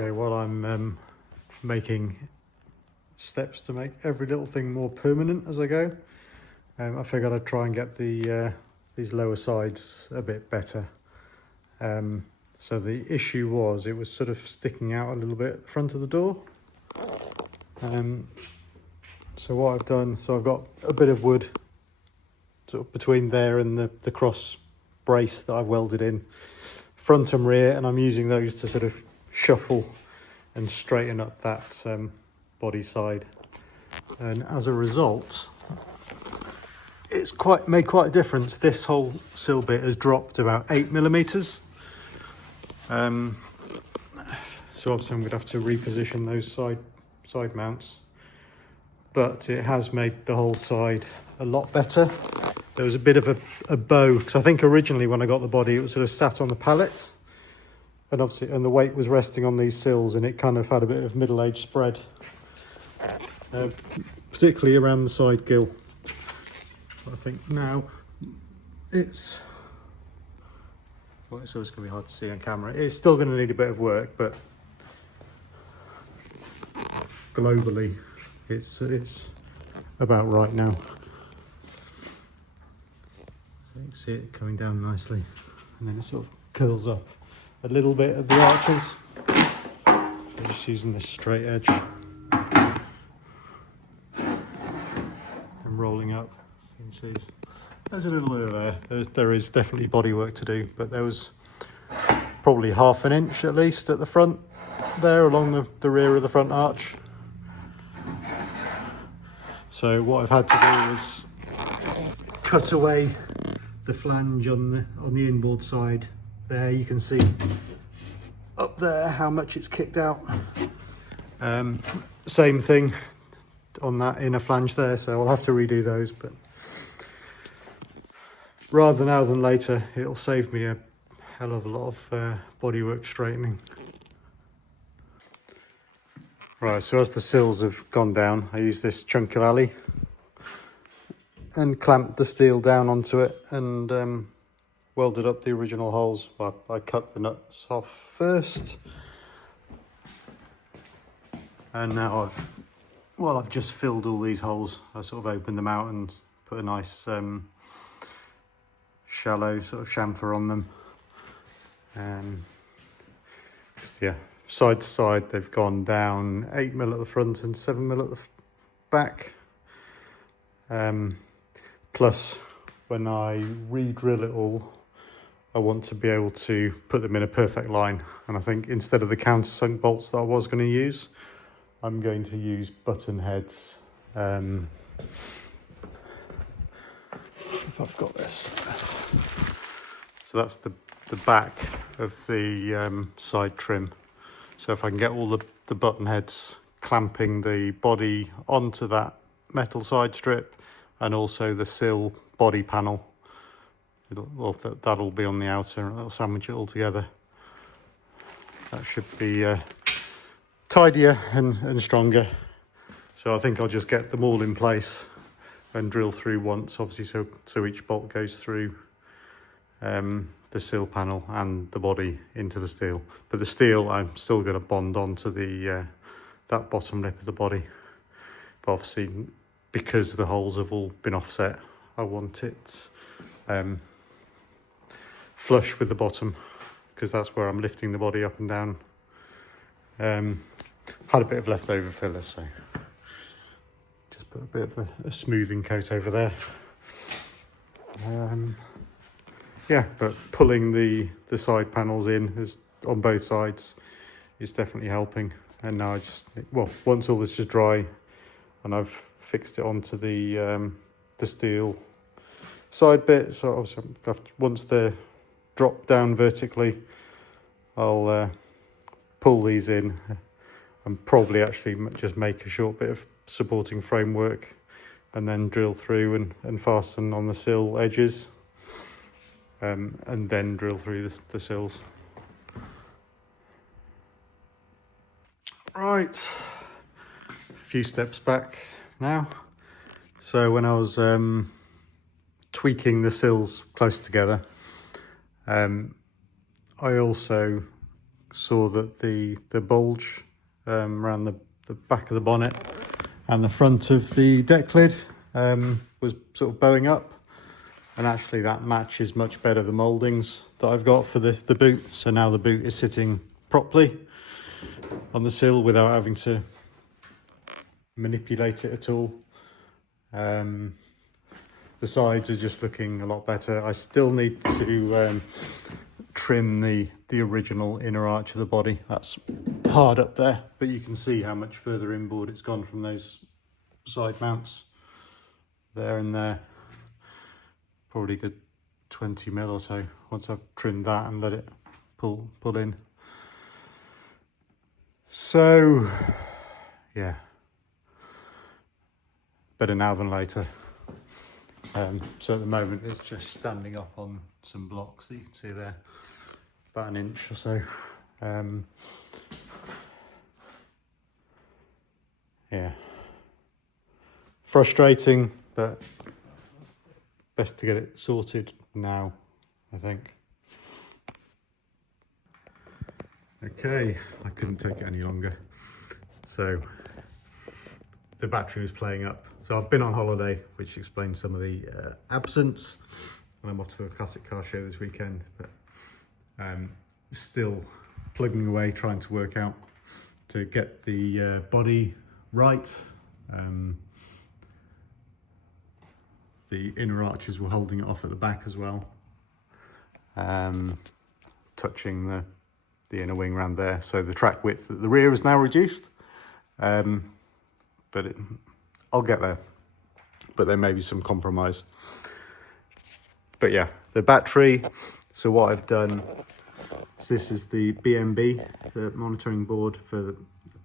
Okay, while I'm making steps to make every little thing more permanent as I go, I figured I'd try and get these lower sides a bit better. So the issue was it was sort of sticking out a little bit at the front of the door. So what I've done, so I've got a bit of wood sort of between there and the cross brace that I've welded in, front and rear, and I'm using those to sort of shuffle and straighten up that body side. And as a result, it's made quite a difference. This whole sill bit has dropped about 8mm. So obviously I'm going to have to reposition those side mounts, but it has made the whole side a lot better. There was a bit of a bow, because I think originally when I got the body it was sort of sat on the pallet, and obviously the weight was resting on these sills, and it kind of had a bit of middle-aged spread, particularly around the side gill. I think now it's always going to be hard to see on camera. It's still going to need a bit of work, but globally it's about right now. You can see it coming down nicely, and then it sort of curls up a little bit at the arches. I'm just using this straight edge and rolling up. You can see there's a little bit there. There is definitely body work to do, but there was probably ½ an inch at least at the front there, along the rear of the front arch. So what I've had to do is cut away the flange on the inboard side there. You can see up there how much it's kicked out. Same thing on that inner flange there, so I'll have to redo those, but rather now than later, it'll save me a hell of a lot of bodywork straightening. Right, so as the sills have gone down, I use this chunkulali and clamped the steel down onto it and welded up the original holes. Well, I cut the nuts off first, and now I've just filled all these holes. I sort of opened them out and put a nice shallow sort of chamfer on them. Just, yeah, side to side they've gone down 8mm at the front and 7mm at the back. Plus, when I re-drill it all, I want to be able to put them in a perfect line. And I think instead of the countersunk bolts that I was going to use, I'm going to use button heads. If I've got this. So that's the back of the side trim. So if I can get all the button heads clamping the body onto that metal side strip, and also the sill body panel, that'll be on the outer, and it'll sandwich it all together. That should be tidier and stronger. So I think I'll just get them all in place and drill through once, obviously, so each bolt goes through the sill panel and the body into the steel. But the steel I'm still going to bond onto the that bottom lip of the body. But obviously, because the holes have all been offset, I want it flush with the bottom, because that's where I'm lifting the body up and down. Had a bit of leftover filler, so just put a bit of a smoothing coat over there. Yeah, but pulling the side panels in on both sides is definitely helping. And now I just, well, once all this is dry and I've fixed it onto the steel side bit, so obviously once they're dropped down vertically, I'll pull these in and probably actually just make a short bit of supporting framework and then drill through and fasten on the sill edges, and then drill through the sills. Right, a few steps back now. So when I was tweaking the sills close together, I also saw that the bulge around the back of the bonnet and the front of the deck lid was sort of bowing up, and actually that matches much better the mouldings that I've got for the boot. So now the boot is sitting properly on the sill without having to manipulate it at all. The sides are just looking a lot better. I still need to trim the original inner arch of the body. That's hard up there, but you can see how much further inboard it's gone from those side mounts there and there. Probably a good 20 mil or so once I've trimmed that and let it pull in. So yeah, better now than later. So at the moment it's just standing up on some blocks that you can see there, about an inch or so. Yeah, frustrating, but best to get it sorted now, I think. Okay, I couldn't take it any longer. So the battery was playing up. So I've been on holiday, which explains some of the absence. And I'm off to the Classic Car Show this weekend, but still plugging away, trying to work out to get the body right. The inner arches were holding it off at the back as well. Touching the inner wing around there. So the track width at the rear is now reduced. But I'll get there. But there may be some compromise. But yeah, the battery. So what I've done, this is the BMB, the monitoring board for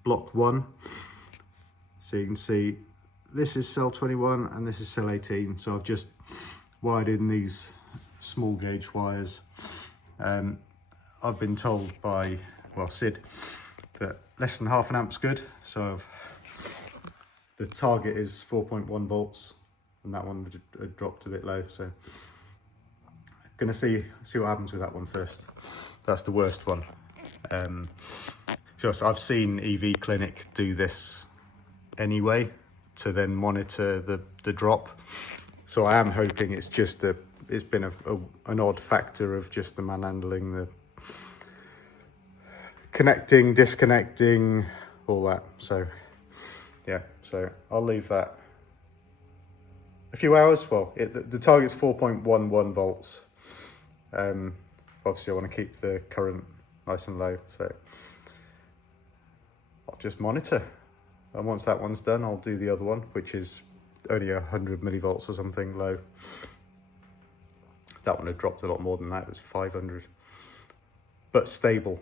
block 1. So you can see this is cell 21 and this is cell 18. So I've just wired in these small gauge wires. I've been told by, well, Sid, that less than half an amp's good. So the target is 4.1 volts and that one had dropped a bit low. So gonna see what happens with that one first. That's the worst one. So I've seen EV Clinic do this anyway to then monitor the drop. So I am hoping it's just it's been an odd factor of just the manhandling, the connecting, disconnecting, all that. So yeah, so I'll leave that a few hours. Well, the target's 4.11 volts. Obviously I want to keep the current nice and low, so I'll just monitor. And once that one's done, I'll do the other one, which is only 100 millivolts or something low. That one had dropped a lot more than that, it was 500. But stable.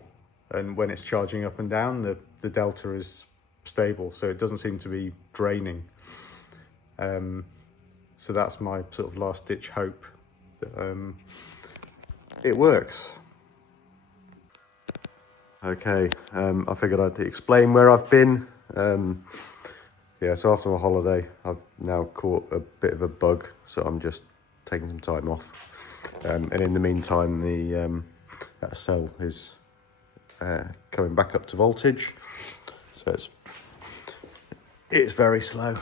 And when it's charging up and down, the delta is stable, so it doesn't seem to be draining. So that's my sort of last ditch hope that it works. Okay, I figured I'd explain where I've been. Yeah, so after my holiday, I've now caught a bit of a bug, so I'm just taking some time off. And in the meantime, that cell is coming back up to voltage. So it's very slow,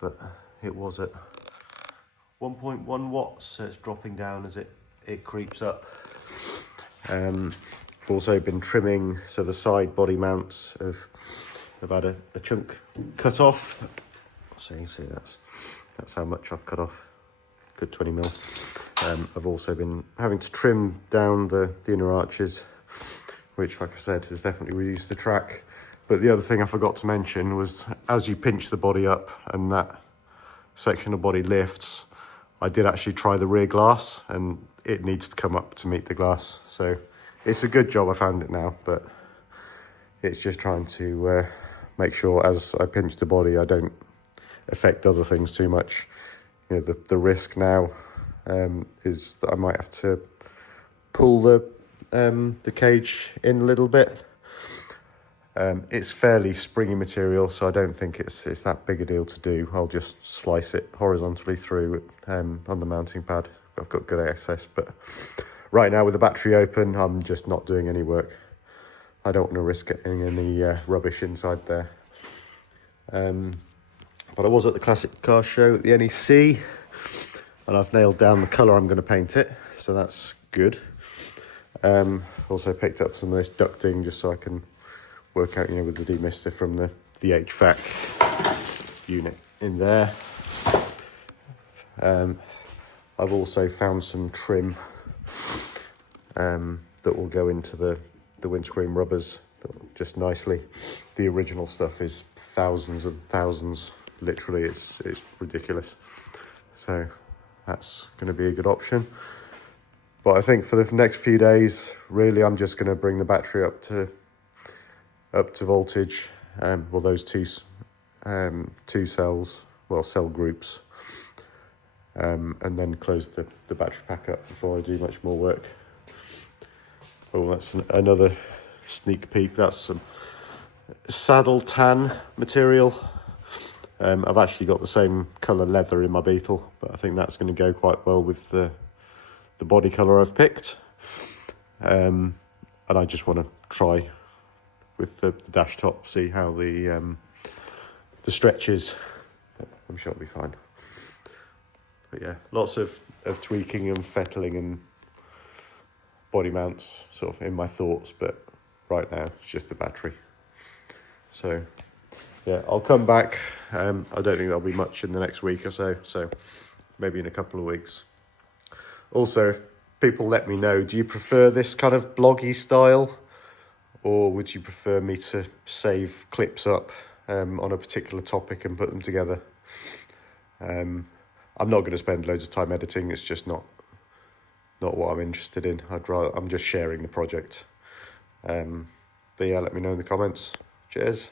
but it was at 1.1 watts, so it's dropping down as it creeps up. I've also been trimming, so the side body mounts have had a chunk cut off. So you can see that's how much I've cut off, good 20 mil. I've also been having to trim down the inner arches, which, like I said, has definitely reduced the track. But the other thing I forgot to mention was, as you pinch the body up and that section of body lifts, I did actually try the rear glass and it needs to come up to meet the glass. So it's a good job I found it now, but it's just trying to make sure as I pinch the body, I don't affect other things too much. You know, the risk now is that I might have to pull the cage in a little bit. It's fairly springy material, so I don't think it's that big a deal to do. I'll just slice it horizontally through on the mounting pad. I've got good access, but right now with the battery open, I'm just not doing any work. I don't want to risk getting any rubbish inside there. But I was at the Classic Car Show at the NEC, and I've nailed down the colour I'm going to paint it, so that's good. Also picked up some of this ducting just so I can work out, with the demister from the HVAC unit in there. I've also found some trim that will go into the windscreen rubbers just nicely. The original stuff is thousands and thousands, literally, it's ridiculous. So that's going to be a good option. But I think for the next few days, really, I'm just going to bring the battery up to voltage. Well, those two cells, cell groups, and then close the battery pack up before I do much more work. Oh, that's another sneak peek. That's some saddle tan material. I've actually got the same colour leather in my Beetle, but I think that's going to go quite well with the body colour I've picked. And I just want to try with the dash top, see how the stretch is. I'm sure it'll be fine. But yeah, lots of tweaking and fettling and body mounts sort of in my thoughts, but right now it's just the battery. So yeah, I'll come back. I don't think there'll be much in the next week or so, so maybe in a couple of weeks. Also, if people let me know, do you prefer this kind of bloggy style, or would you prefer me to save clips up on a particular topic and put them together? I'm not going to spend loads of time editing. It's just not what I'm interested in. I'm just sharing the project. But yeah, let me know in the comments. Cheers.